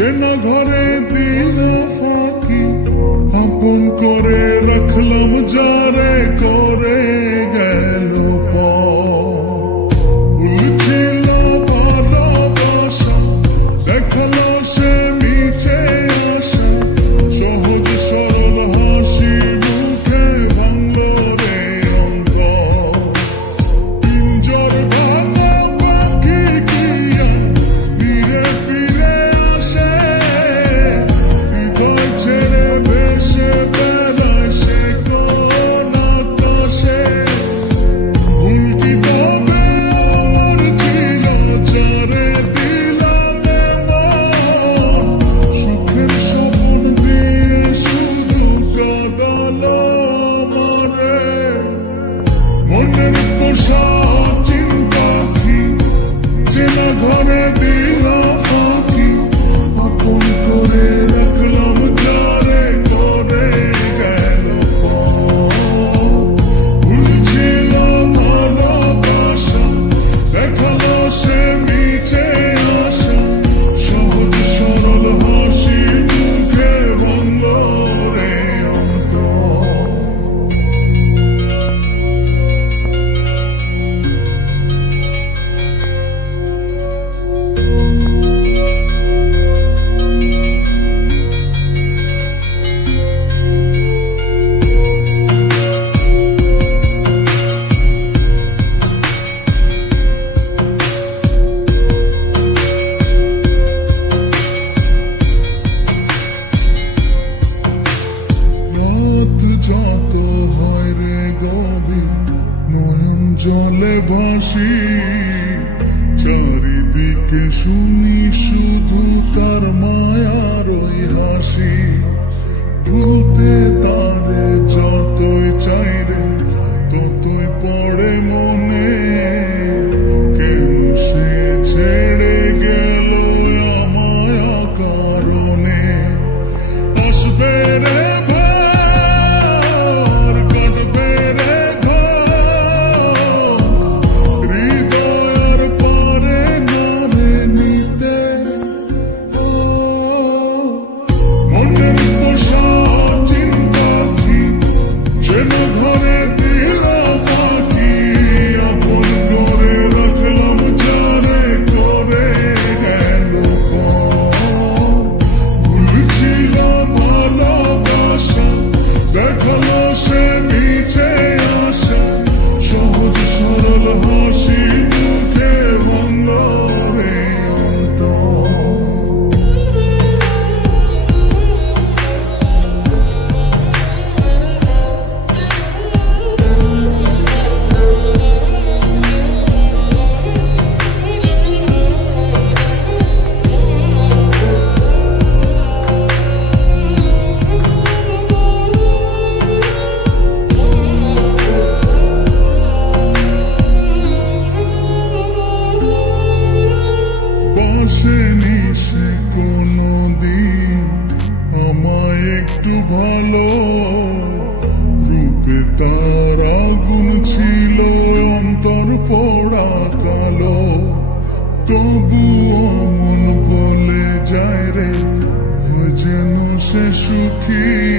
সে না ঘরে দিল ফাঁকি আপন করে тільки від чужого. জলে ভাসি, চারিদিকে শুনি শুধু তার মায়ার ওই হাসি। ভুলতে তারে যতই চাইরে ততই পড়ে মনে। ছিল রূপে তার আগুন ছিল, অন্তর পড়া কালো। তবুও মন বলে যায় রে যেন সে সুখী।